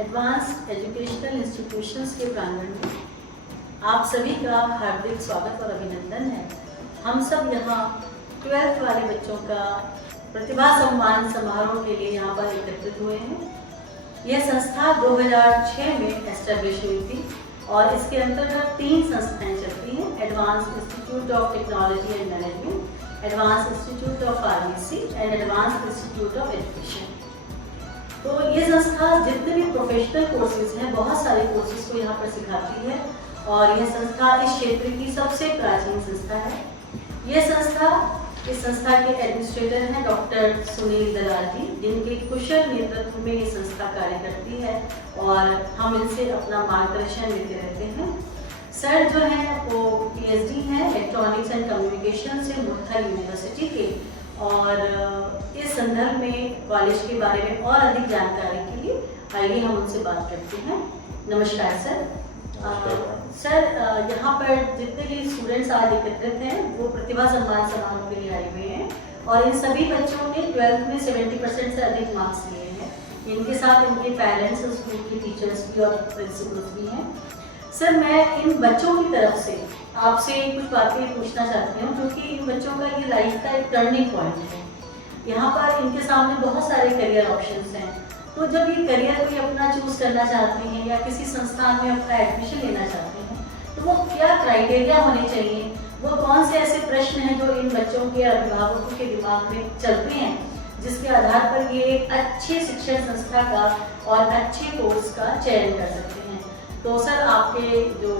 Advance educational institutions के प्रांगण में आप सभी का हार्दिक स्वागत और अभिनंदन है। हम सब यहाँ 12th वाले बच्चों का प्रतिभा सम्मान समारोह के लिए यहाँ पर एकत्रित हुए हैं। यह संस्था 2006 में एस्टेब्लिश हुई थी और इसके अंतर्गत 3 संस्थाएं चलती हैं: advance institute of technology and management, advance institute of pharmacy and advance institute of education. तो ये संस्था जितने भी प्रोफेशनल कोर्सेज हैं, बहुत सारे कोर्सेज को यहाँ पर सिखाती है और यह संस्था इस क्षेत्र की सबसे प्राचीन संस्था है। इस संस्था के एडमिनिस्ट्रेटर हैं डॉक्टर सुनील दलाल जी, जिनके कुशल नेतृत्व में ये संस्था कार्य करती है और हम इनसे अपना मार्गदर्शन लेते रहते हैं। सर जो हैं वो PhD हैं इलेक्ट्रॉनिक्स एंड कम्युनिकेशन से मुत्थल यूनिवर्सिटी के, और इस संदर्भ में कॉलेज के बारे में और अधिक जानकारी के लिए आइए हम उनसे बात करते हैं। नमस्कार सर। सर यहाँ पर जितने भी स्टूडेंट्स आज एकत्रित हैं वो प्रतिभा सम्मान समारोह के लिए आए हुए हैं और इन सभी बच्चों ने 12th में 70% से अधिक मार्क्स लिए हैं। इनके साथ इनके पेरेंट्स, स्कूल के टीचर्स भी और प्रिंसिपल्स भी हैं। सर मैं इन बच्चों की तरफ से आपसे कुछ बातें पूछना चाहती हूँ, क्योंकि इन बच्चों का ये लाइफ का एक टर्निंग पॉइंट है। यहाँ पर इनके सामने बहुत सारे करियर ऑप्शंस हैं, तो जब ये करियर कोई अपना चूज करना चाहते हैं या किसी संस्थान में अपना एडमिशन लेना चाहते हैं, तो वो क्या क्राइटेरिया होने चाहिए, वो कौन से ऐसे प्रश्न हैं जो इन बच्चों के अभिभावकों के दिमाग में चलते हैं, जिसके आधार पर ये एक अच्छे शिक्षण संस्था का और अच्छे कोर्स का चयन कर सकते हैं। तो सर आपके जो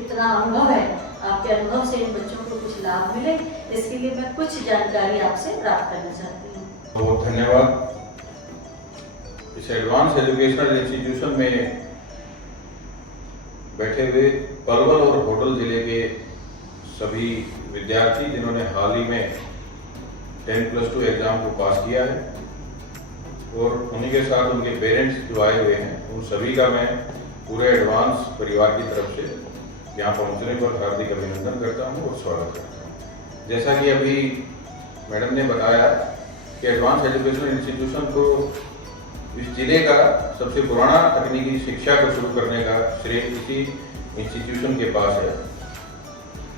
इतना अनुभव है, आपके अनुभव से इन बच्चों को कुछ लाभ मिले, इसके लिए मैं कुछ जानकारी आपसे प्राप्त करना चाहती हूँ। बहुत धन्यवाद। इस एडवांस एजुकेशनल इंस्टीट्यूशन में बैठे हुए पलवल और होटल जिले के सभी विद्यार्थी जिन्होंने हाल ही में 10+2 एग्जाम को पास किया है और उन्हीं के साथ उनके पेरेंट्स जो आए हुए हैं, उन सभी का मैं पूरे एडवांस परिवार की तरफ से यहाँ पहुँचने पर हार्दिक अभिनंदन करता हूँ और स्वागत करता हूँ। जैसा कि अभी मैडम ने बताया कि एडवांस एजुकेशनल इंस्टीट्यूशन को इस जिले का सबसे पुराना तकनीकी शिक्षा को शुरू करने का श्रेय इसी इंस्टीट्यूशन के पास है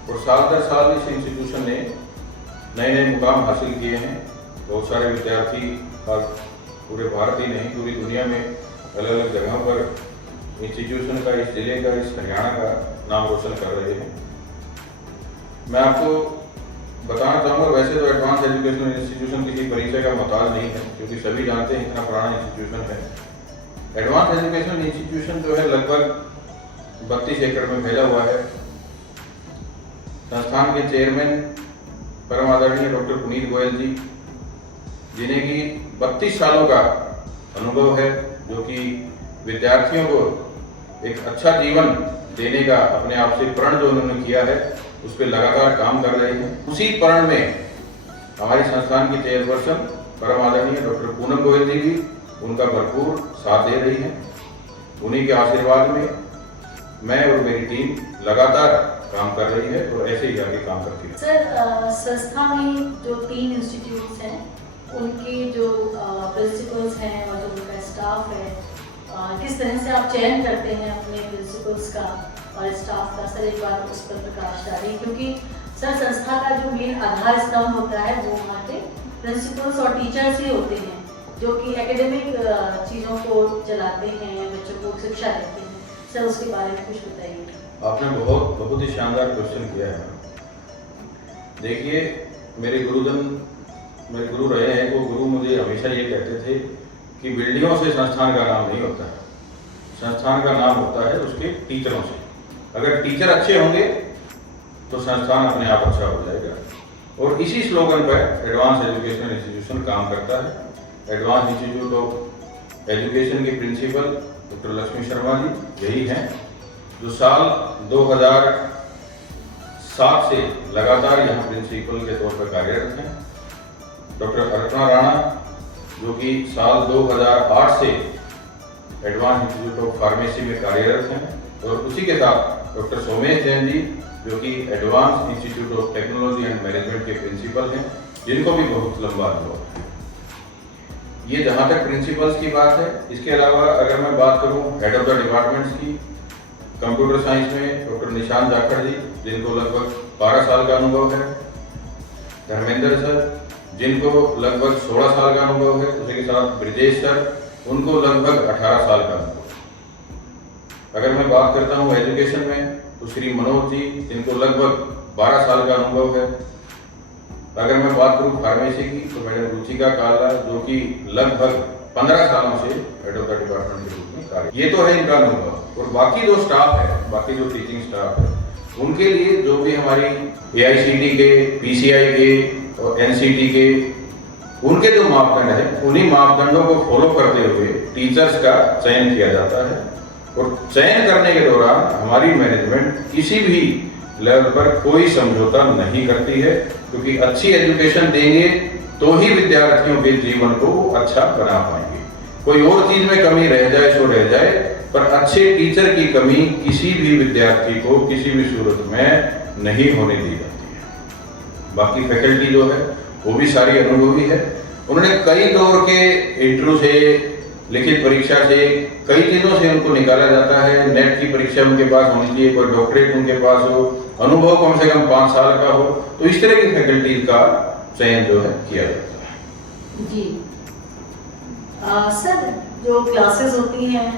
और साल दर साल इस इंस्टीट्यूशन ने नए नए मुकाम हासिल किए हैं। बहुत सारे विद्यार्थी और पूरे भारत ही नहीं, पूरी दुनिया में अलग अलग जगहों पर इंस्टीट्यूशन का, इस जिले का, इस हरियाणा का नाम रोशन कर रहे हैं। मैं आपको बताना चाहूँगा, वैसे तो एडवांस एजुकेशनल इंस्टीट्यूशन किसी परिचय का मोहताज नहीं है, क्योंकि सभी जानते हैं इतना पुराना इंस्टीट्यूशन है। एडवांस एजुकेशनल इंस्टीट्यूशन जो है लगभग 32 एकड़ में फैला हुआ है। संस्थान के चेयरमैन परम आदरणीय डॉक्टर पुनीत गोयल जी, जिन्हें की 32 सालों का अनुभव है, जो कि विद्यार्थियों को एक अच्छा जीवन देने का अपने आप से प्रण जो उन्होंने किया है, उस पर लगातार काम कर रहे हैं। उसी प्रण में हमारी संस्थान की चेयरपर्सन परम आदरणीय डॉक्टर पूनम गोयल जी भी उनका भरपूर साथ दे रही हैं। उन्हीं के आशीर्वाद में मैं और मेरी टीम लगातार काम कर रही है और ऐसे ही आगे काम करती है। सर संस्था में जो 3 इंस्टीट्यूट्स हैं, उनके जो प्रिंसिपल्स हैं और जो उनका स्टाफ है, किस तरह से आप चयन करते हैं अपने प्रिंसिपल्स का और स्टाफ का? सर एक बार उस पर प्रकाश डालिए, क्योंकि सर संस्था का जो मेन आधार स्तंभ होता है वो वहाँ के प्रिंसिपल्स और टीचर्स ही होते हैं, जो कि एकेडमिक चीज़ों को चलाते हैं, बच्चों को शिक्षा देते हैं। सर उसके बारे में कुछ बताइए। आपने बहुत ही शानदार क्वेश्चन किया है। देखिए, मेरे गुरु रहे हैं, वो गुरु मुझे हमेशा ये कहते थे कि बिल्डिंगों से संस्थान का नाम नहीं होता है, संस्थान का नाम होता है उसके टीचरों से। अगर टीचर अच्छे होंगे तो संस्थान अपने आप अच्छा हो जाएगा, और इसी स्लोगन पर एडवांस एजुकेशनल इंस्टीट्यूशन काम करता है। एडवांस इंस्टीट्यूट ऑफ एजुकेशन के प्रिंसिपल डॉक्टर लक्ष्मी शर्मा जी यही हैं, जो साल 2007 से लगातार यहाँ प्रिंसिपल के तौर पर कार्यरत हैं। डॉक्टर अर्चना राणा, जो कि साल 2008 से एडवांस इंस्टीट्यूट ऑफ फार्मेसी में कार्यरत हैं, और उसी के साथ डॉक्टर सोमेश जैन जी, जो कि advance institute of technology and management के प्रिंसिपल हैं, जिनको भी बहुत लंबा अनुभव है। ये जहाँ तक प्रिंसिपल्स की बात है। इसके अलावा अगर मैं बात करूँ हेड ऑफ द डिपार्टमेंट्स की, कंप्यूटर साइंस में डॉक्टर निशान जाखड़ जी, जिनको लगभग 12 साल का अनुभव है। धर्मेंद्र सर, जिनको लगभग 16 साल का अनुभव है। उसी के साथ ब्रिजेश सर, उनको लगभग 18 साल का अनुभव है। अगर मैं बात करता हूँ एजुकेशन में, तो श्री मनोज जी, जिनको लगभग 12 साल का अनुभव है। अगर मैं बात करूँ फार्मेसी की, तो मैडम रुचिका काला, जो कि लगभग 15 सालों से हेड ऑफ द डिपार्टमेंट के रूप में कार्य। ये तो है इनका अनुभव। और बाकी जो स्टाफ है, बाकी जो टीचिंग स्टाफ है, उनके लिए जो भी हमारी AICTE के, PCI के और NCT के, उनके जो मापदंड है, उन्हीं मापदंडों को फॉलो करते हुए टीचर्स का चयन किया जाता है। और चयन करने के दौरान हमारी मैनेजमेंट किसी भी लेवल पर कोई समझौता नहीं करती है, क्योंकि अच्छी एजुकेशन देंगे तो ही विद्यार्थियों के जीवन को अच्छा बना पाएंगे। कोई और चीज में कमी रह जाए सो रह जाए, पर अच्छे टीचर की कमी किसी भी विद्यार्थी को किसी भी सूरत में नहीं होने दी जाती है। बाकी फैकल्टी जो है वो भी सारी अनुभवी है। उन्होंने कई दौर के इंटरव्यू से, लिखित परीक्षा से, कई चीजों से उनको निकाला जाता है। नेट की परीक्षा उनके पास होनी चाहिए, कोई डॉक्टरेट उनके पास हो, अनुभव कम से कम 5 साल का हो। तो इस तरह की फैकल्टी का चयन जो है किया जाता है। जी सर, जो क्लासेस होती हैं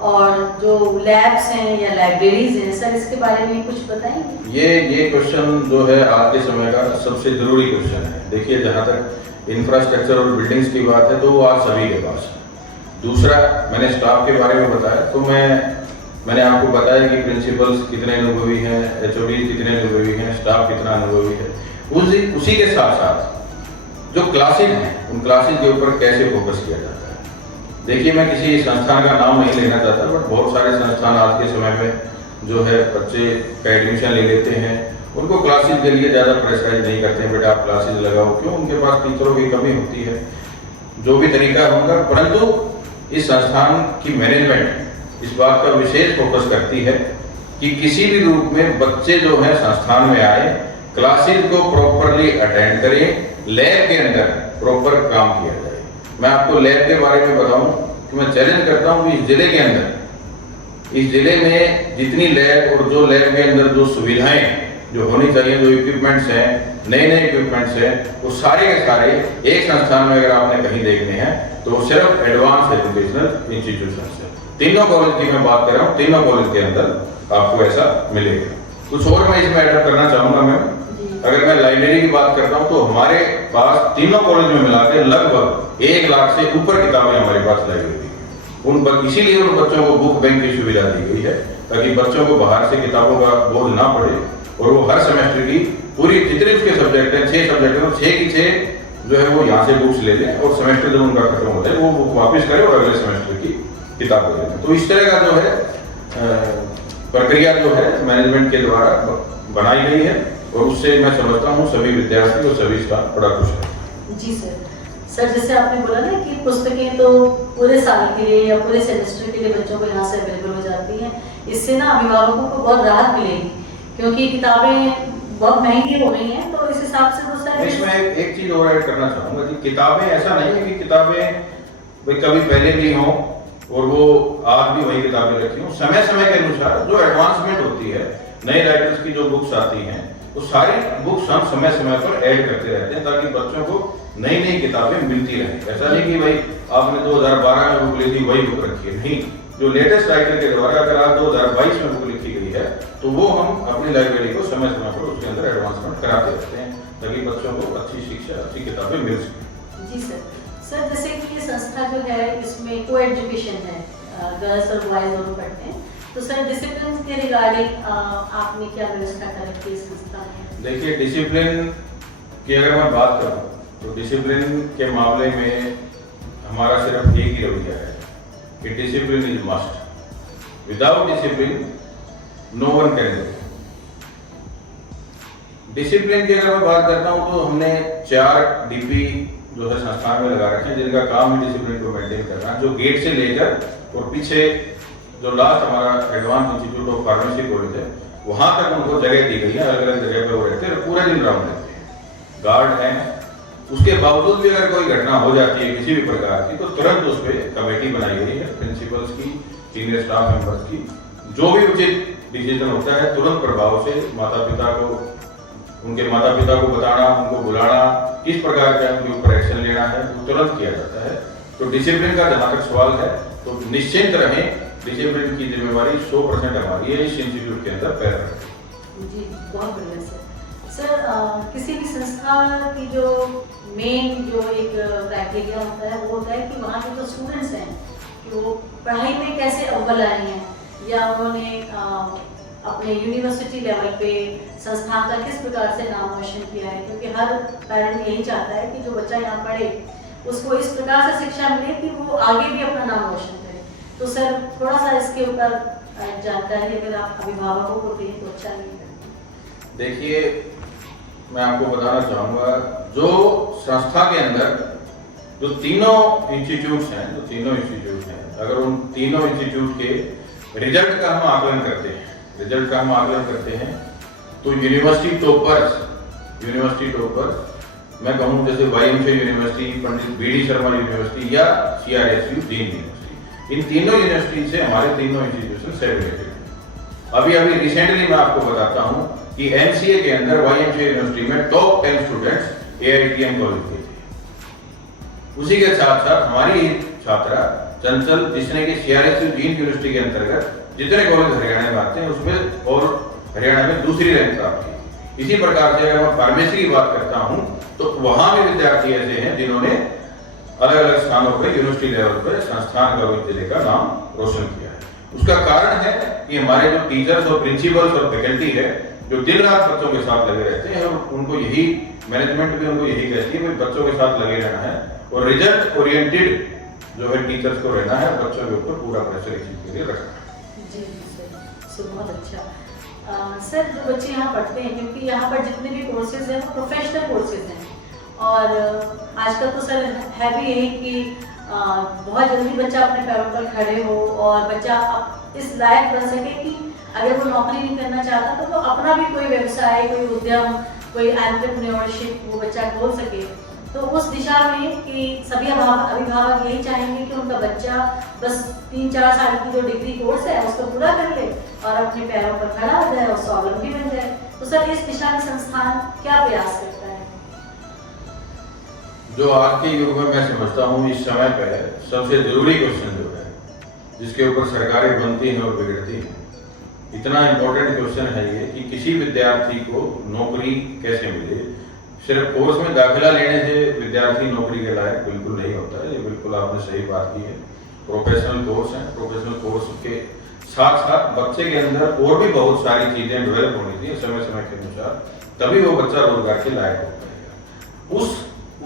और जो लैब्स हैं या लाइब्रेरीज हैं, सर इसके बारे में कुछ बताएंगे? ये क्वेश्चन जो है आज के समय का सबसे जरूरी क्वेश्चन है। देखिए, जहाँ तक इंफ्रास्ट्रक्चर और बिल्डिंग्स की बात है, तो वो आज सभी के पास है। दूसरा, मैंने स्टाफ के बारे में बताया, तो मैंने आपको बताया कि प्रिंसिपल्स कितने अनुभवी हैं, HOD कितने अनुभवी हैं, स्टाफ कितना अनुभवी है। उसी के साथ साथ जो क्लासेज हैं, उन क्लासेज के ऊपर कैसे फोकस किया जाता है। देखिए, मैं किसी संस्थान का नाम नहीं लेना चाहता, बट बहुत सारे संस्थान आज के समय में जो है बच्चे का एडमिशन ले लेते हैं, उनको क्लासेज के लिए ज़्यादा प्रेशराइज नहीं करते हैं, बेटा आप क्लासेज लगाओ। क्यों? उनके पास टीचरों की कमी होती है, जो भी तरीका होगा। परंतु इस संस्थान की मैनेजमेंट इस बात का विशेष फोकस करती है कि किसी भी रूप में बच्चे जो है संस्थान में आए, क्लासेज को प्रॉपरली अटेंड करें, लैब के अंदर प्रॉपर काम किया जाए। मैं आपको लैब के बारे में बताऊं कि मैं चैलेंज करता हूं कि इस जिले के अंदर, इस जिले में जितनी लैब और जो लैब के अंदर जो सुविधाएं जो होनी चाहिए, जो इक्विपमेंट्स हैं, नए इक्विपमेंट्स हैं, वो सारे के सारे एक संस्थान में अगर आपने कहीं देखने हैं तो सिर्फ एडवांस एजुकेशनल इंस्टीट्यूशन है। तीनों कॉलेज की मैं बात कर रहा हूँ, तीनों कॉलेज के अंदर आपको ऐसा मिलेगा। कुछ और मैं इसमें ऐड करना चाहूंगा। मैं अगर मैं लाइब्रेरी की बात करता हूँ, तो हमारे पास तीनों कॉलेज में मिलाकर लगभग 1 लाख से ऊपर किताबें हमारे पास लाइब्रेरी इसीलिए उन बच्चों को बुक बैंक की सुविधा दी गई है, ताकि बच्चों को बाहर से किताबों का बोझ ना पड़े और वो हर सेमेस्टर की पूरी जितने उसके सब्जेक्ट हैं, 6 सब्जेक्ट हैं, 6 की 6 जो है वो यहाँ से बुक्स ले लें और सेमेस्टर जब उनका खत्म होता है वो बुक वापस करें और अगले सेमेस्टर की किताब ले लें। तो इस तरह का जो है प्रक्रिया जो है मैनेजमेंट के द्वारा बनाई गई है, और उससे मैं समझता हूँ सभी विद्यार्थी और सभी स्टाफ बड़ा खुश है। जी सर, जैसे आपने बोला ना कि पुस्तकें तो पूरे साल के लिए या पूरे सेमेस्टर के लिए बच्चों को यहाँ से अवेलेबल हो जाती हैं। इससे ना अभिभावकों को बहुत राहत मिलेगी, क्योंकि किताबें बहुत महंगी हो गई हैं। तो इस हिसाब से तो सर इसमें एक चीज और ऐड करना चाहूँगा कि किताबें, ऐसा नहीं है कि किताबें भाई कभी पहले भी हों और वो आज भी वही किताबें रखी हों। समय समय के अनुसार जो एडवांसमेंट होती है, नए राइटर्स की जो बुक्स आती हैं, वो सारी बुक्स हम समय समय पर ऐड करते रहते हैं, ताकि बच्चों को नई किताबें मिलती रहें। ऐसा नहीं कि भाई आपने 2012 में बुक ली थी वही बुक रखी है, नहीं। जो लेटेस्ट राइटर के द्वारा अगर आज 2022 में बुक लिखी गई है, तो वो हम अपनी लाइब्रेरी को समय समय पर उसके अंदर एडवांसमेंट कराते रहते हैं, ताकि बच्चों को अच्छी शिक्षा, अच्छी किताबें मिल सकें। जी सर, जैसे कि ये संस्था जो है इसमें को एजुकेशन है, गर्ल्स और बॉयज दोनों पढ़ते हैं, तो सर डिसिप्लिन के रिगार्डिंग आपने क्या व्यवस्था कर रखी है संस्था में? देखिए, डिसिप्लिन की अगर मैं बात करूँ तो डिसिप्लिन के मामले में हमारा सिर्फ एक ही रवैया है कि discipline is must. Without discipline no one can do. Discipline की अगर मैं बात करता हूँ तो हमने 4 DP जो है संस्थान में लगा रखे हैं, जिनका काम है डिसिप्लिन को मेंटेन करना। जो गेट से लेकर और पीछे जो लास्ट हमारा advance institute of pharmacy college है, वहां तक उनको जगह दी गई है। अलग अलग जगह पे वो रहते हैं, पूरे दिन राउंड रहते हैं। गार्ड हैं, उसके बावजूद भी अगर कोई घटना हो जाती है किसी भी प्रकार की, तो तुरंत उस पर कमेटी बनाई गई है प्रिंसिपल्स की, सीनियर स्टाफ मेंबर्स की। जो भी उचित डिसीजन होता है तुरंत प्रभाव से माता पिता को, उनके माता पिता को बताना, उनको बुलाना, किस प्रकार का उनके ऊपर एक्शन लेना है वो तुरंत किया जाता है। तो डिसिप्लिन का जहाँ तक सवाल है तो निश्चिंत रहें, डिसिप्लिन की जिम्मेवारी 100% हमारी है इस इंस्टीट्यूट के अंदर पैर रखें। जी बहुत बढ़िया सर। सर किसी भी संस्था की जो मेन जो एक क्राइटेरिया होता है वो होता है कि वहाँ के जो स्टूडेंट्स हैं कि वो पढ़ाई में कैसे अव्वल आए हैं, या उन्होंने अपने यूनिवर्सिटी लेवल पे संस्थान का किस प्रकार से नाम रोशन किया है। क्योंकि हर पेरेंट यही चाहता है कि जो बच्चा यहाँ पढ़े उसको इस प्रकार से शिक्षा मिले कि वो आगे भी अपना नाम रोशन करे। तो सर थोड़ा सा इसके ऊपर जानकारी अगर आप अभिभावकों को दें तो अच्छा नहीं। देखिए, मैं आपको बताना चाहूँगा, जो संस्था के अंदर जो तीनों इंस्टीट्यूट्स हैं, अगर उन तीनों इंस्टीट्यूट के रिजल्ट का हम आकलन करते हैं, तो यूनिवर्सिटी टॉपर्स मैं कहूँ जैसे YMCA यूनिवर्सिटी, पंडित BD शर्मा यूनिवर्सिटी या CRSU डीन यूनिवर्सिटी, इन तीनों यूनिवर्सिटी से हमारे तीनों इंस्टीट्यूशन सेग्रीगेटेड हैं। अभी रिसेंटली मैं आपको बताता हूँ कि MCA के अंदर YMCA यूनिवर्सिटी में टॉप 10 स्टूडेंट्स AITM कॉलेज के थे। उसी के साथ साथ हमारी छात्रा चंचल, जिसने कि CRSU डीन यूनिवर्सिटी के अंतर्गत जितने कॉलेज हरियाणा में आते हैं उसमें और हरियाणा में दूसरी रैंक प्राप्त की। इसी प्रकार से अगर मैं फार्मेसी की बात करता हूँ तो वहां भी विद्यार्थी ऐसे हैं जिन्होंने अलग अलग स्थानों पर यूनिवर्सिटी लेवल पर संस्थान का जिले का नाम रोशन किया है। उसका कारण है कि हमारे जो टीचर्स और प्रिंसिपल्स और फैकल्टी है जो दिन रात बच्चों के साथ लगे रहते हैं, और उनको यही मैनेजमेंट भी उनको यही कहती है कि बच्चों के साथ लगे रहना है और रिजल्ट ओरिएंटेड जो है टीचर्स को रहना है, बच्चों के ऊपर पूरा प्रेशर इस चीज के लिए रखना है। जी सर, बहुत अच्छा। सर जो बच्चे यहाँ पढ़ते हैं, क्योंकि यहाँ पर जितने भी कोर्सेज हैं वो प्रोफेशनल कोर्सेज हैं, और आजकल तो सर है भी यही कि बहुत जल्दी बच्चा अपने पैरों पर खड़े हो और बच्चा इस लायक बन सके कि अगर वो नौकरी नहीं करना चाहता तो वो अपना भी कोई व्यवसाय, कोई उद्यम, कोई एंटरप्रेन्योरशिप वो बच्चा खोल सके। तो उस दिशा में कि सभी अभिभावक यही चाहेंगे कि उनका बच्चा बस 3-4 साल की जो डिग्री कोर्स है उसको पूरा कर ले और अपने पैरों पर खड़ा हो जाए और स्वावलंबी बन जाए। तो सर इस दिशा में संस्थान क्या प्रयास करता है? जो आज के युग में मैं समझता हूँ इस समय पर सबसे जरूरी क्वेश्चन जो है, जिसके ऊपर सरकारें बनती हैं और बिगड़ती हैं, इतना इम्पोर्टेंट क्वेश्चन है ये कि किसी विद्यार्थी को नौकरी कैसे मिले। सिर्फ कोर्स में दाखिला लेने से विद्यार्थी नौकरी के लायक बिल्कुल नहीं होता है, ये बिल्कुल आपने सही बात की है। प्रोफेशनल कोर्स है, प्रोफेशनल कोर्स के साथ साथ बच्चे के अंदर और भी बहुत सारी चीजें डेवलप होनी चाहिए समय समय के अनुसार, तभी वो बच्चा रोजगार के लायक हो पाएगा।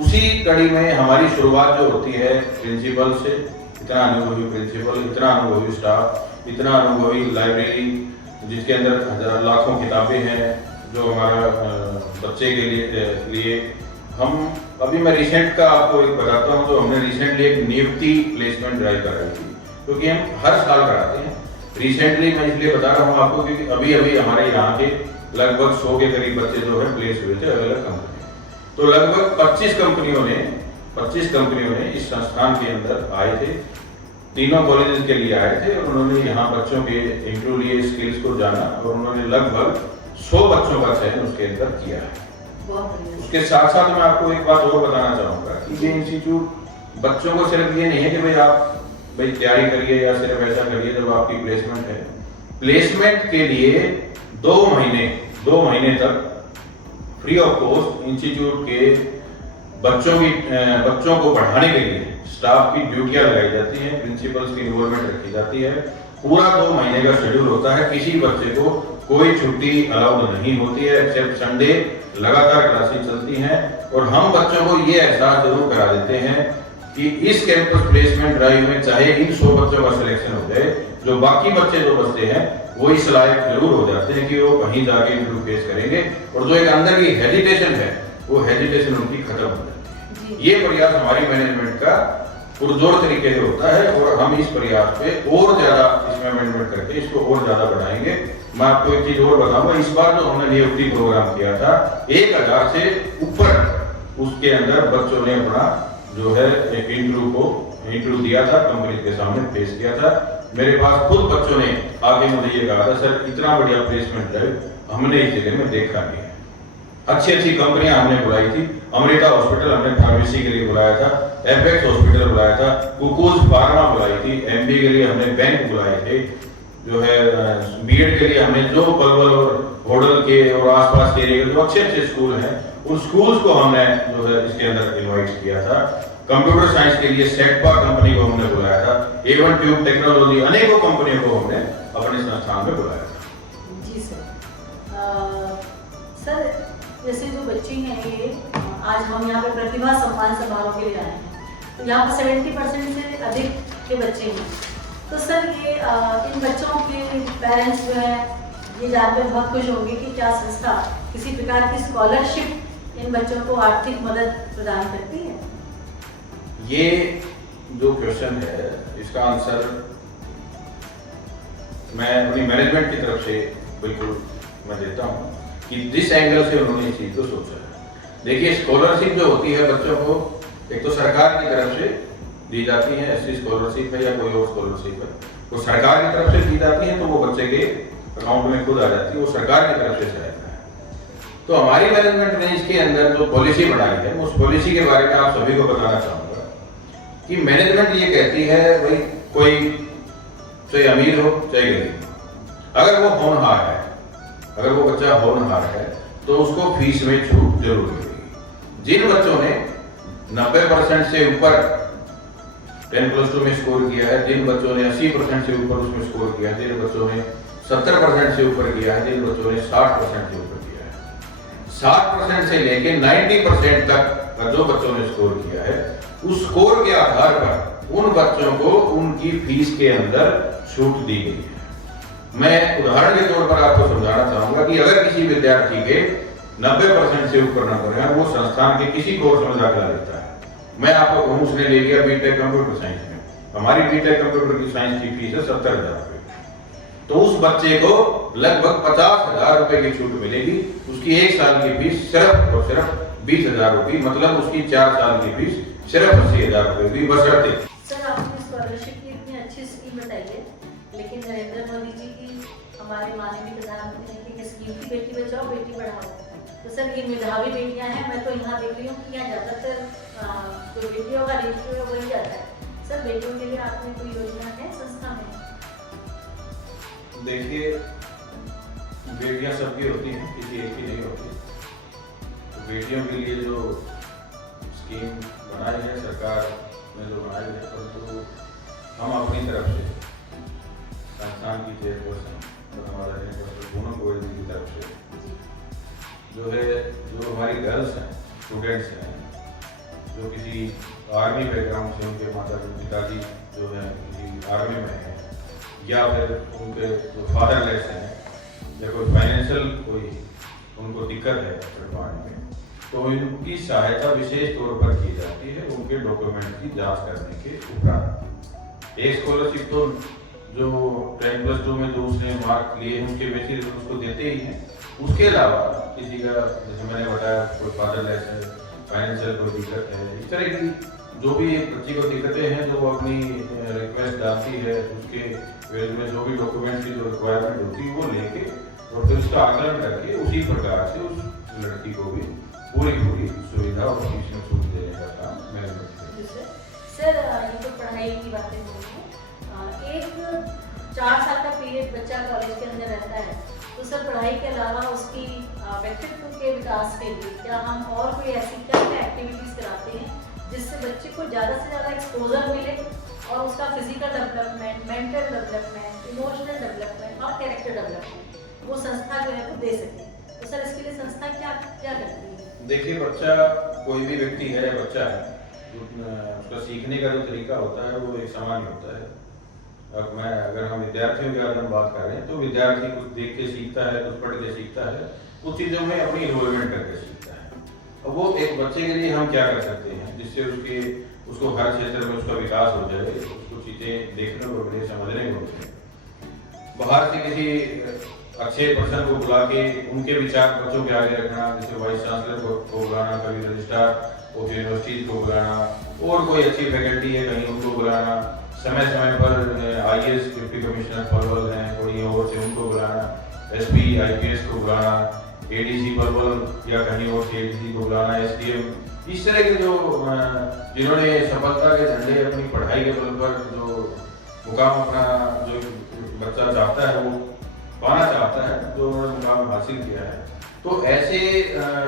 उसी कड़ी में हमारी शुरुआत जो होती है प्रिंसिपल से, इतना अनुभवी प्रिंसिपल, इतना अनुभवी स्टाफ, इतना अनुभवी लाइब्रेरी जिसके अंदर लाखों किताबें हैं, जो हमारा बच्चे के लिए हम अभी मैं रिसेंट का आपको एक बताता हूँ, तो हमने रिसेंटली एक नियुक्ति प्लेसमेंट ड्राइव कराई थी, क्योंकि हम हर साल कराते हैं। रिसेंटली मैं इसलिए बता रहा हूँ आपको क्योंकि अभी अभी हमारे यहाँ के लगभग 100 के करीब बच्चे जो है प्लेस हुए थे अलग अलग कंपनी। तो लगभग 25 कंपनियों ने इस संस्थान के अंदर आए थे, तीनों कॉलेजेस के लिए आए थे, और उन्होंने यहाँ बच्चों के इंटरव्यू लिए, स्किल्स को जाना, और उन्होंने लगभग 100 बच्चों का चयन उसके अंदर किया है। उसके साथ साथ मैं आपको एक बात और बताना चाहूँगा कि ये इंस्टीट्यूट बच्चों को सिर्फ ये नहीं है कि आप तैयारी करिए या सिर्फ ऐसा करिए जब आपकी प्लेसमेंट है। प्लेसमेंट के लिए 2 महीने तक फ्री ऑफ कॉस्ट इंस्टीट्यूट के बच्चों को पढ़ाने के लिए स्टाफ की ड्यूटियां लगाई जाती हैं, प्रिंसिपल्स की इन्वॉल्वमेंट रखी जाती है। पूरा 2 महीने का शेड्यूल होता है, किसी बच्चे को कोई छुट्टी अलाउड नहीं होती है एक्सेप्ट संडे, लगातार क्लासेस चलती हैं। और हम बच्चों को ये एहसास जरूर करा देते हैं कि इस कैंपस प्लेसमेंट ड्राइव में चाहे इन 100 बच्चों का सिलेक्शन हो जाए, जो बाकी बच्चे जो बचते हैं वो इस लायक जरूर हो जाते हैं कि वो कहीं जाके इंटरव्यू फेस करेंगे, और जो एक अंदर की हेजिटेशन है वो हेजिटेशन उनकी खत्म हो जाती है। ये प्रयास हमारी मैनेजमेंट का पुरजोर तरीके से होता है, और हम इस प्रयास पे और ज्यादा इसमें अमेंडमेंट करके इसको और ज्यादा बढ़ाएंगे। मैं आपको एक चीज और बताऊंगा, इस बार जो हमने नियुक्ति प्रोग्राम किया था 1000 से ऊपर उसके अंदर बच्चों ने अपना जो है एक इंटरव्यू दिया था, कंपनी के सामने पेश किया था। मेरे पास खुद बच्चों ने आगे मुझे ये कहा था, सर इतना बढ़िया प्लेसमेंट ड्राइव हमने इस जिले में देखा नहीं है। अच्छी अच्छी कंपनियां हमने बुलाई थी, अमृता हॉस्पिटल हमने फार्मेसी के लिए बुलाया था, एपेक्स हॉस्पिटल बुलाया था, कुकूज फार्मा बुलाई थी, एमबी के लिए हमने बैंक बुलाए थे, जो है बीएड के लिए हमने जो पलवल और होडल के और आसपास के एरिया के जो अच्छे अच्छे स्कूल हैं उन स्कूल्स को हमने जो है इसके अंदर इनवाइट किया था। कंप्यूटर साइंस के लिए सेटपा कंपनी को हमने बुलाया था, A1 ट्यूब टेक्नोलॉजी, अनेकों कंपनियों को हमने अपने संस्थान में बुलाया था। जी सर। सर जैसे जो बच्चे हैं ये आज हम यहाँ पे प्रतिभा सम्मान समारोह के लिए आए हैं, तो यहाँ पर 70% से अधिक के बच्चे हैं। तो सर ये इन बच्चों के पेरेंट्स जो है ये जानकर बहुत खुश होंगे कि क्या संस्था किसी प्रकार की स्कॉलरशिप इन बच्चों को आर्थिक मदद प्रदान करती है। ये जो क्वेश्चन है इसका आंसर मैं अपनी मैनेजमेंट की तरफ से बिल्कुल मैं देता हूँ कि जिस एंगल से उन्होंने इस चीज को सोचा है। देखिए स्कॉलरशिप जो होती है बच्चों को एक तो सरकार की तरफ से दी जाती है, एससी स्कॉलरशिप है या कोई और स्कॉलरशिप है, तो सरकार की तरफ से दी जाती है तो वो बच्चे के अकाउंट में खुद आ जाती है, वो सरकार की तरफ से सहायता है। तो हमारी मैनेजमेंट ने इसके अंदर जो पॉलिसी बनाई है उस पॉलिसी के बारे में आप सभी को बताना चाहूंगा कि मैनेजमेंट ये कहती है भाई कोई चाहे अमीर हो चाहे गरीब, अगर वो होनहार है, अगर वो बच्चा होनहार है तो उसको फीस में छूट जरूर मिलेगी। जिन बच्चों ने 90% से ऊपर 10+2 में स्कोर किया है, जिन बच्चों ने 80% से ऊपर उसमें स्कोर किया है, जिन बच्चों ने 70% से ऊपर किया है, जिन बच्चों ने 60% से ऊपर किया है, 60% से लेके 90% तक का जो बच्चों ने स्कोर किया है उस स्कोर के आधार पर उन बच्चों को उनकी फीस के अंदर छूट दी गई है। मैं उदाहरण के तौर पर आपको समझाना चाहूंगा कि अगर किसी विद्यार्थी के 90% से ऊपर नंबर है, वो संस्थान के किसी कोर्स में दाखिला लेता है, मैं आपको कहूँ उसने ले लिया बीटेक कंप्यूटर साइंस में, हमारी बीटेक कंप्यूटर की साइंस की फीस है 70,000 रुपए, तो उस बच्चे को लगभग 50,000 रुपए की छूट मिलेगी। उसकी 1 साल की फीस सिर्फ और सिर्फ 20,000 रुपए, मतलब उसकी 4 साल की फीस सिर्फ 80,000 रुपए हुई बशर्ते। सर आपने स्कॉलरशिप की इतनी अच्छी स्कीम बताई है, लेकिन नरेंद्र मोदी जी की हमारे माननीय प्रधानमंत्री की स्कीम थी बेटी बचाओ बेटी पढ़ाओ। तो सर ये मेधावी बेटियां हैं, मैं तो यहाँ देख रही हूँ कि यहाँ ज़्यादातर जो बेटियों का रेशियो है वही जाता है। सर बेटियों के लिए आपने कोई योजना है संस्था में? देखिए बेटियां सबकी होती हैं, किसी एक की नहीं होती। तो बेटियों के लिए जो स्कीम बनाई है सरकार ने जो बनाई है, परंतु हम अपनी तरफ से संस्थान की चेयरपर्सन पूनम गोयल जी की तरफ से जो है, जो हमारी गर्ल्स हैं, स्टूडेंट्स हैं, जो किसी आर्मी बैकग्राउंड से उनके माता पिताजी जो है किसी आर्मी में है, या फिर उनके जो फादरलेस हैं, या कोई फाइनेंशियल कोई उनको दिक्कत है पढ़ने में, तो इनकी सहायता विशेष तौर पर की जाती है उनके डॉक्यूमेंट की जांच करने के उपरांत। एक स्कॉलरशिप तो जो 10+2 में जो उसने मार्क लिए हैं उसके बेसिस पर उसको देते ही हैं। उसके अलावा किसी का जैसे मैंने बताया कोई फादरलेस है, फाइनेंशियल कोई दिक्कत है, इस तरह की जो भी एक बच्ची को दिक्कतें हैं जो वो अपनी रिक्वेस्ट डालती है, उसके वेज में जो भी डॉक्यूमेंट की जो रिक्वायरमेंट होती है वो लेके और फिर उसका आकलन करके उसी प्रकार से उस लड़की को भी पूरी सुविधा और फीस में छूट देने का काम मैंने किया। सर ये तो पढ़ाई की बातें हो गई, एक 4 साल का पीरियड बच्चा कॉलेज के अंदर रहता है, तो सर पढ़ाई के अलावा उसकी व्यक्तित्व के विकास के लिए क्या हम और कोई ऐसी क्या एक्टिविटीज़ कराते हैं जिससे बच्चे को ज़्यादा से ज़्यादा एक्सपोजर मिले और उसका physical development, mental development, emotional development और कैरेक्टर डेवलपमेंट वो संस्था जो है वो दे सके। तो सर इसके लिए संस्था क्या करती है? देखिए बच्चा कोई भी व्यक्ति है, बच्चा है, उसका सीखने का जो तरीका होता है वो एक समान होता है। अब अगर हम विद्यार्थियों की अगर हम बात कर रहे हैं तो विद्यार्थी कुछ देख के सीखता है, कुछ पढ़ के सीखता है, कुछ चीज़ों में अपनी इन्वॉल्वमेंट करके सीखता है। अब वो एक बच्चे के लिए हम क्या कर सकते हैं जिससे उसको हर क्षेत्र में उसका विकास हो जाए, उसको चीज़ें देखने को मिले, समझने को मिले। बाहर से किसी अच्छे पर्सन को बुला के उनके विचार बच्चों के आगे रखना, जैसे वाइस चांसलर को बुलाना, कभी रजिस्ट्रार ऑफ यूनिवर्सिटीज को बुलाना, और कोई अच्छी फैकल्टी है कहीं उनको बुलाना, समय समय पर IAS डिप्टी कमिश्नर पलवल हैं कोई और से उनको बुलाना, SP IPS को बुलाना, ADC पलवल या कहीं और से ADC को बुलाना, SDM, इस तरह के जो जिन्होंने सफलता के झंडे अपनी पढ़ाई के बल पर जो मुकाम अपना जो बच्चा चाहता है वो पाना चाहता है, जो उन्होंने मुकाम हासिल किया है, तो ऐसे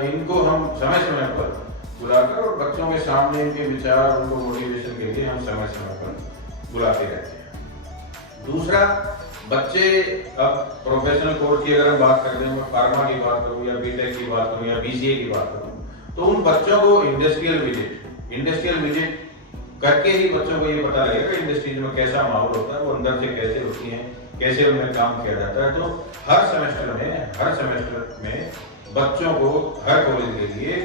इनको हम समय समय पर बुलाकर और बच्चों के सामने इनके विचार, उनको मोटिवेशन के लिए हम समय समय पर बुलाते रहते हैं। दूसरा, बच्चे अब प्रोफेशनल कोर्स की अगर हम बात करते हैं, मैं फार्मा की बात करूँ या बीटेक की बात करूँ या BCA की बात करूँ, तो उन बच्चों को इंडस्ट्रियल विजिट करके ही बच्चों को ये पता लगेगा इंडस्ट्रीज में कैसा माहौल होता है, वो अंदर से कैसे होती हैं, कैसे उनमें काम किया जाता है। तो हर सेमेस्टर में बच्चों को हर कॉलेज के लिए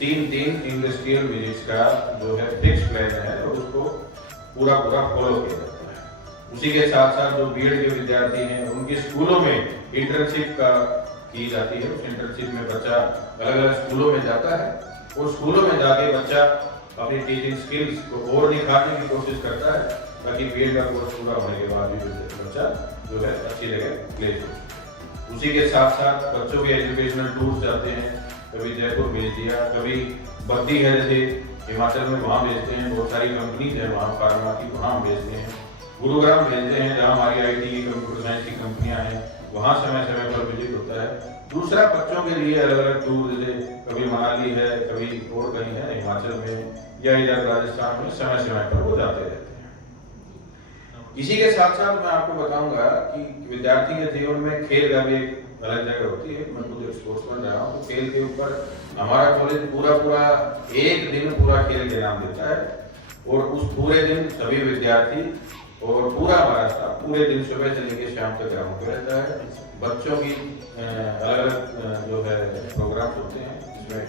3 इंडस्ट्रियल विजिट्स का जो है फिक्स प्लान है, तो उसको पूरा फॉलो किया जाता है। उसी के साथ साथ जो BEd के विद्यार्थी हैं उनके स्कूलों में इंटर्नशिप का की जाती है। उस इंटर्नशिप में बच्चा अलग अलग स्कूलों में जाता है और स्कूलों में जाके बच्चा अपनी टीचिंग स्किल्स को और निखारने की कोशिश करता है, ताकि BEd का कोर्स पूरा होने के बाद भी बच्चा जो है अच्छी जगह प्लेस हो। उसी के साथ साथ बच्चों के एजुकेशनल टूर्स जाते हैं, कभी जयपुर भेज दिया, कभी बद्दी है जैसे हिमाचल में, वहाँ भेजते हैं, बहुत सारी कंपनीज है वहाँ फार्मा की, वहाँ भेजते हैं। गुरुग्राम भेजते हैं जहाँ हमारी IT की कंप्यूटर साइंस की कंपनियाँ हैं, वहाँ समय समय पर विजिट होता है। दूसरा, बच्चों के लिए अलग अलग टूर, जैसे कभी मनाली है, कभी और कहीं है हिमाचल में या इधर राजस्थान में, समय समय पर वो जाते रहते हैं। इसी के साथ साथ मैं आपको बताऊंगा कि विद्यार्थी के जीवन में खेल का भी एक अलग जगह होती है। मैं खुद स्पोर्ट्समैन रहा हूँ, तो खेल के ऊपर हमारा कॉलेज पूरा एक दिन पूरा खेल के नाम देता है, और उस पूरे दिन सभी विद्यार्थी और पूरा हमारा स्टाफ पूरे दिन सुबह से लेकर शाम तक ग्राउंड पे रहता है। बच्चों की अलग अलग जो है प्रोग्राम होते हैं, जिसमें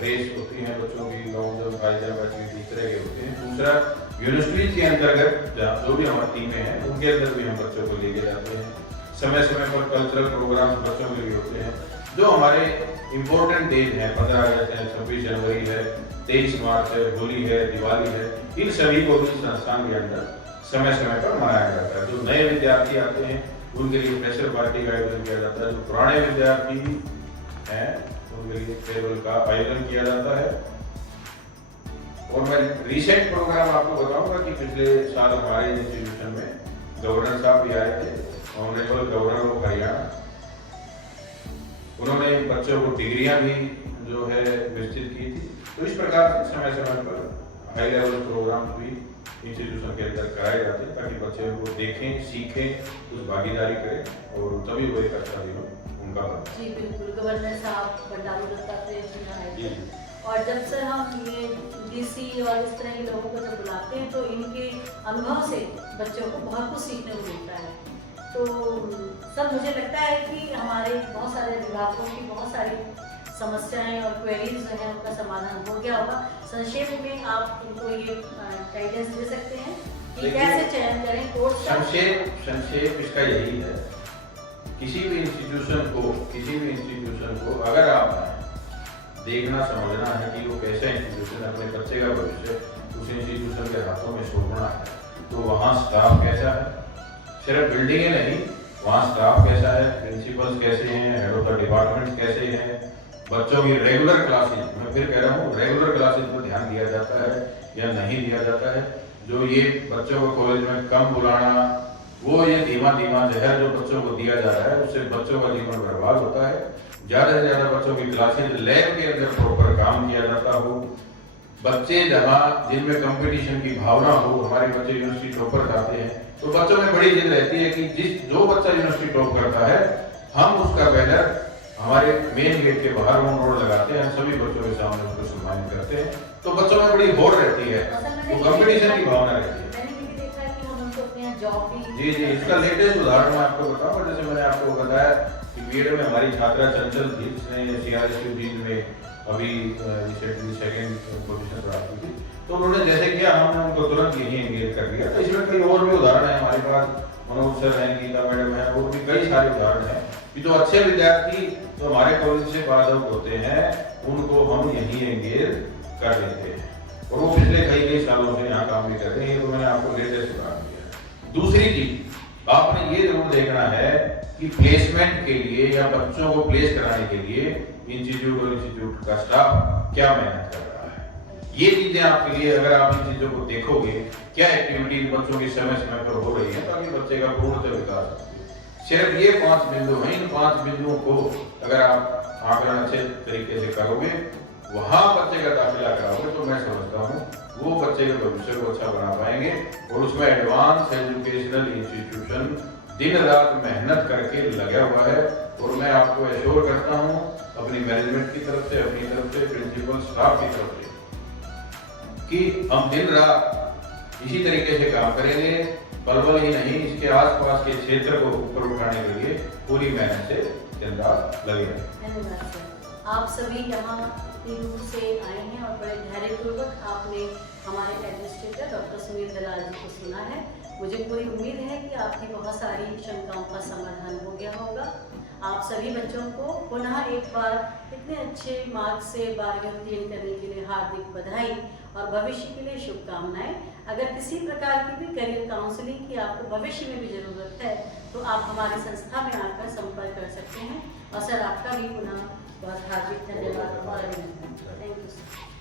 रेस होती है बच्चों की, लॉन्ग जंप, हाई जंप, इस तरह के होते हैं। दूसरा, यूनिवर्सिटी के अंतर्गत जो भी हमारी टीमें हैं उनके अंदर भी हम बच्चों को लेके जाते हैं। समय समय पर कल्चरल प्रोग्राम बच्चों के लिए होते हैं। जो हमारे इम्पोर्टेंट डेज हैं, 15 अगस्त है, 26 जनवरी है, 23 मार्च है, होली है, दिवाली है, इन सभी को भी संस्थान के अंदर समय समय पर मनाया जाता है। जो नए विद्यार्थी आते हैं उनके लिए फ्रेशर पार्टी का आयोजन किया जाता है। जो पुराने विद्यार्थी हैं उनके लिए फेयरवेल का आयोजन किया जाता है। और मैं रिसेंट प्रोग्राम आपको बताऊंगा कि पिछले साल हमारे इंस्टीट्यूशन में गवर्नर साहब भी आए थे, ऑनरेबल गवर्नर ऑफ हरियाणा। उन्होंने बच्चों को डिग्रियां भी जो है विस्तृत की थी। तो इस प्रकार से समय समय पर हाई लेवल प्रोग्राम भी इंस्टीट्यूशन के अंदर कराए जाते हैं, ताकि बच्चे उनको देखें, सीखें, कुछ भागीदारी करें और तभी वो एक अच्छा जीवन उनका बने। जी बिल्कुल, गवर्नर साहब बंडारू दत्तात्रेय जी आए थे, और जब से हम ये DC और इस तरह के लोगों को जब बुलाते हैं तो इनके अनुभव से बच्चों को बहुत कुछ सीखने को मिलता है। तो सर, मुझे लगता है कि हमारे बहुत सारे विभागों की बहुत सारी समस्याएं और क्वेरीज जो हैं उनका समाधान हो गया होगा। संक्षेप में आप इनको ये गाइडेंस दे सकते हैं कि कैसे चयन करें कोर्स? संक्षेप इसका यही है, किसी भी इंस्टीट्यूशन को अगर आप देखना समझना है कि वो कैसा इंस्टीट्यूशन, अपने बच्चे का भविष्य उस इंस्टीट्यूशन के हाथों में सौंपना है, तो वहाँ स्टाफ कैसा है, सिर्फ बिल्डिंगें नहीं, वहाँ स्टाफ कैसा है, प्रिंसिपल्स कैसे हैं, हेड ऑफ द डिपार्टमेंट कैसे हैं, बच्चों की रेगुलर क्लासेज, मैं फिर कह रहा हूँ रेगुलर क्लासेज पर ध्यान दिया जाता है या नहीं दिया जाता है। जो ये बच्चों को कॉलेज में कम बुलाना, वो ये धीमा जहर जो बच्चों को दिया जा रहा है, उससे बच्चों का जीवन बर्बाद होता है। ज़्यादा से ज़्यादा बच्चों की क्लासेज लैब के अंदर प्रॉपर काम किया जाता हो, बच्चे जहाँ जिनमें कंपटीशन की भावना हो, हमारे बच्चे यूनिवर्सिटी टॉपर जाते हैं तो बच्चों में बड़ी जिद रहती है कि जो बच्चा यूनिवर्सिटी टॉप करता है हम उसका बैनर हमारे मेन गेट के बाहर ऑन रोड लगाते हैं, सभी बच्चों के सामने उसको सम्मानित करते हैं। तो बच्चों में बड़ी होड़ रहती है, वो कंपटीशन की भावना रहती है। जी, इसका लेटेस्ट उदाहरण मैं आपको बताऊंगा। जैसे मैंने आपको बताया कि BEd में हमारी छात्रा चंचल थी, जिसने CRSU में अभी रिसेंटली 2nd पोजीशन प्राप्त की थी। तो उन्होंने जैसे किया, हमने उनको तुरंत यही एंगेज कर लिया। तो इसमें कई और भी उदाहरण है हमारे पास। मनोज सर हैं, गीता मैडम हैं, और भी कई सारे उदाहरण हैं कि जो अच्छे विद्यार्थी जो हमारे कॉलेज से पास आउट होते हैं उनको हम यहीं एंगेज कर देते हैं, और वो पिछले कई सालों से यहाँ काम भी कर रहे हैं। तो मैंने आपको लेटेस्ट बात दिया। दूसरी चीज आपने ये जरूर देखना है कि प्लेसमेंट के लिए या बच्चों को प्लेस कराने के लिए इंस्टीट्यूट का स्टाफ क्या मेहनत कर रहा है। ये चीजें आपके लिए, अगर आप इन चीजों को देखोगे, क्या एक्टिविटी बच्चों की समय समय पर हो रही है ताकि बच्चे का पूर्णतः विकास हो। सिर्फ ये 5 बिंदु हैं, इन 5 बिंदुओं को अगर आप आकलन अच्छे तरीके से करोगे, वहां बच्चे का दाखिला कराओगे, तो मैं समझता हूँ वो बच्चे के भविष्य को अच्छा बना पाएंगे। और उसमें एडवांस एजुकेशनल इंस्टीट्यूशन दिन रात मेहनत करके लगा हुआ है, और मैं आपको एश्योर करता हूँ अपनी मैनेजमेंट की तरफ से, अपनी तरफ से, प्रिंसिपल स्टाफ की तरफ से, कि हम दिन रात इसी तरीके से काम करेंगे। पलवल ही नहीं, इसके आसपास के क्षेत्र को ऊपर उठाने के लिए पूरी मेहनत से दिन रात लगे रहें। धन्यवाद सर। आप सभी यहाँ इतनी दूर से आए हैं और बड़े धैर्यपूर्वक आपने हमारे एडमिनिस्ट्रेटर डॉक्टर सुनील दलाल जी को सुना है। मुझे पूरी उम्मीद है कि आपकी बहुत सारी शंकाओं का समाधान हो गया होगा। आप सभी बच्चों को पुनः एक बार इतने अच्छे मार्क्स से 12वीं उत्तीर्ण करने के लिए हार्दिक बधाई और भविष्य के लिए शुभकामनाएं। अगर किसी प्रकार की भी करियर काउंसलिंग की आपको भविष्य में भी ज़रूरत है तो आप हमारी संस्था में आकर संपर्क कर सकते हैं। और सर आपका भी पुनः बहुत हार्दिक धन्यवाद और अभिनंदन। Thank you sir.